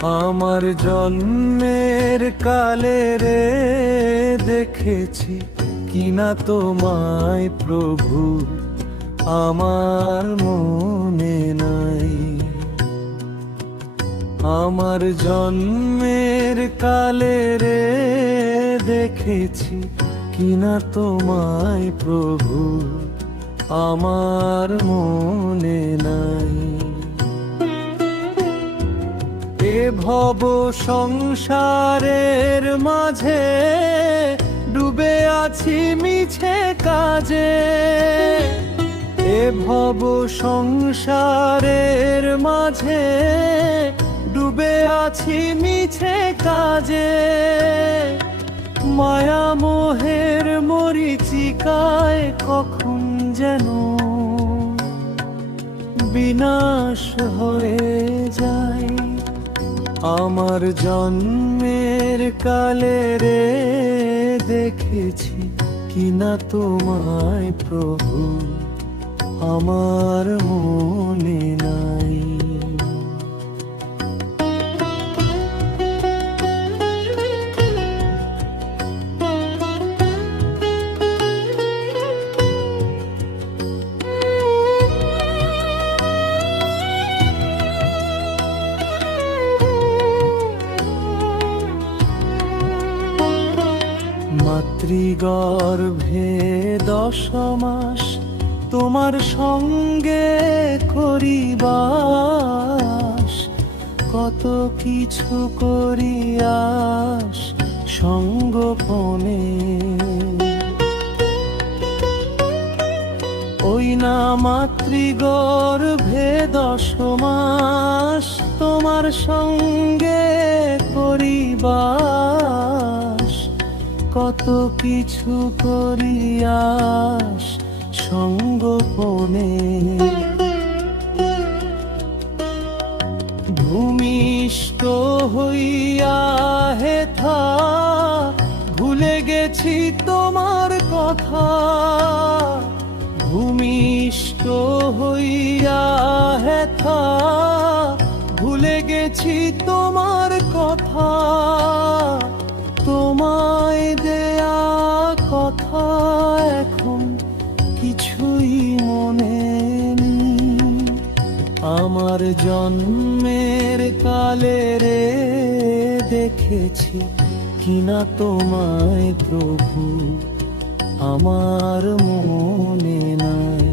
আমার জন্মের কালে রে দেখেছি কিনা তোমায় প্রভু, আমার মনে নাই। আমার জন্মের কালে রে দেখেছি কিনা তোমায় প্রভু, আমার মনে নাই। এ ভব সংসারের মাঝে ডুবে আছি মিছে কাজে, এ ভব সংসারের মাঝে ডুবে আছি মিছে কাজে। মায়া মোহের মরিচিকায় কখন যেন বিনাশ হয়ে যায়। আমার জন্মের কালে রে দেখেছি কিনা তোমায় প্রভু, আমার মনে নাই। মাতৃগর্ভে 10 মাস তোমার সঙ্গে করিবাস, কত কিছু করিয়াস সঙ্গোপনে। ওই না মাতৃগর্ভে 10 মাস তোমার সঙ্গে করিবাস, কত কিছু করিয়াস সঙ্গোপনে। ভূমিষ্ঠ হইয়া হেথা ভুলে গেছি তোমার কথা, ভূমিষ্ঠ হইয়া হেথা ভুলে গেছি তোমার কথা। তোমায় দেয়া কথা এখন কিছুই মনে নেই। আমার জন্মের কালে রে দেখেছি কিনা তোমায় প্রভু, আমার মনে নাই।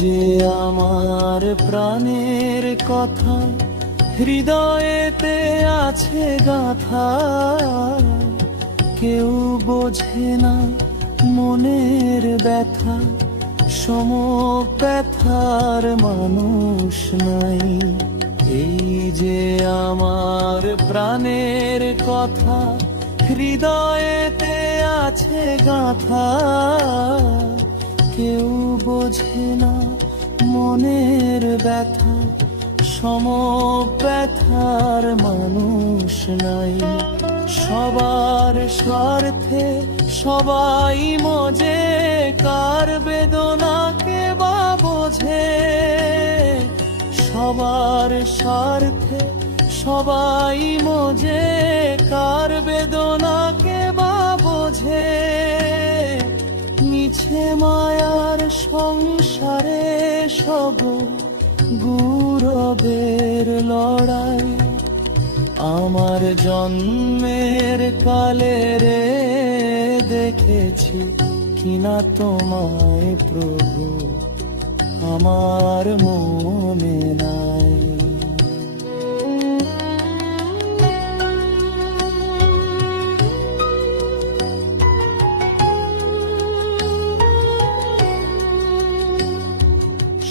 যে আমার প্রাণের কথা হৃদয়েতে আছে গাথা, কেউ বোঝে না মনের ব্যথা, সম ব্যথার মানুষ নাই। এই যে আমার প্রাণের কথা হৃদয়েতে আছে গাথা, কেউ বোঝে না মনের ব্যথা, সম ব্যথার মানুষ নাই। সবার স্বার্থে সবাই মজে, কার বেদনাকে বা বোঝে। সবার স্বার্থে সবাই মজে, কার বেদনাকে বা বোঝে। মিছে মায়ার সংসারে সব গুরবের লড়াই। আমার জন্মের কালে রে দেখেছি কিনা তোমায় প্রভু, আমার মনে নাই।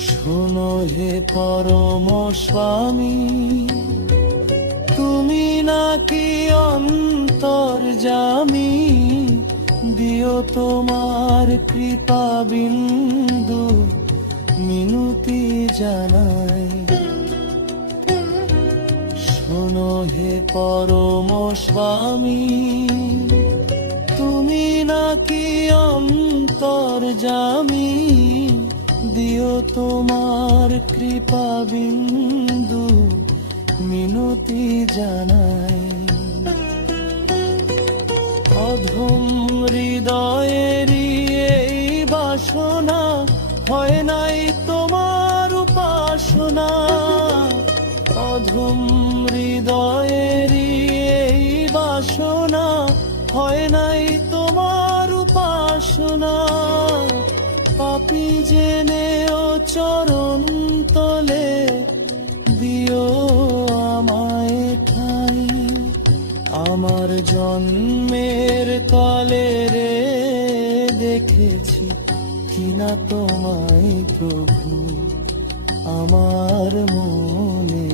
শোনো হে পরম স্বামী, তুমি নাকি অন্তর্যামী, দিও তোমার কৃপা বিন্দু মিনতি জানাই। শোনো হে পরম স্বামী, তুমি নাকি অন্তর্যামী, দিও তোমার কৃপা বিন্দু, মিনতি জানাই। অধম হৃদয়েরই এই বাসনা, হয় নাই তোমার উপাসনা। অধম হৃদয়েরই এই বাসনা, হয় নাই তোমার উপাসনা। পাপী জেনেও চরণ তলে দিও আমায় ঠাই। আমার জন্মের কালে রে দেখেছি কিনা তোমায় প্রভু, আমার মনে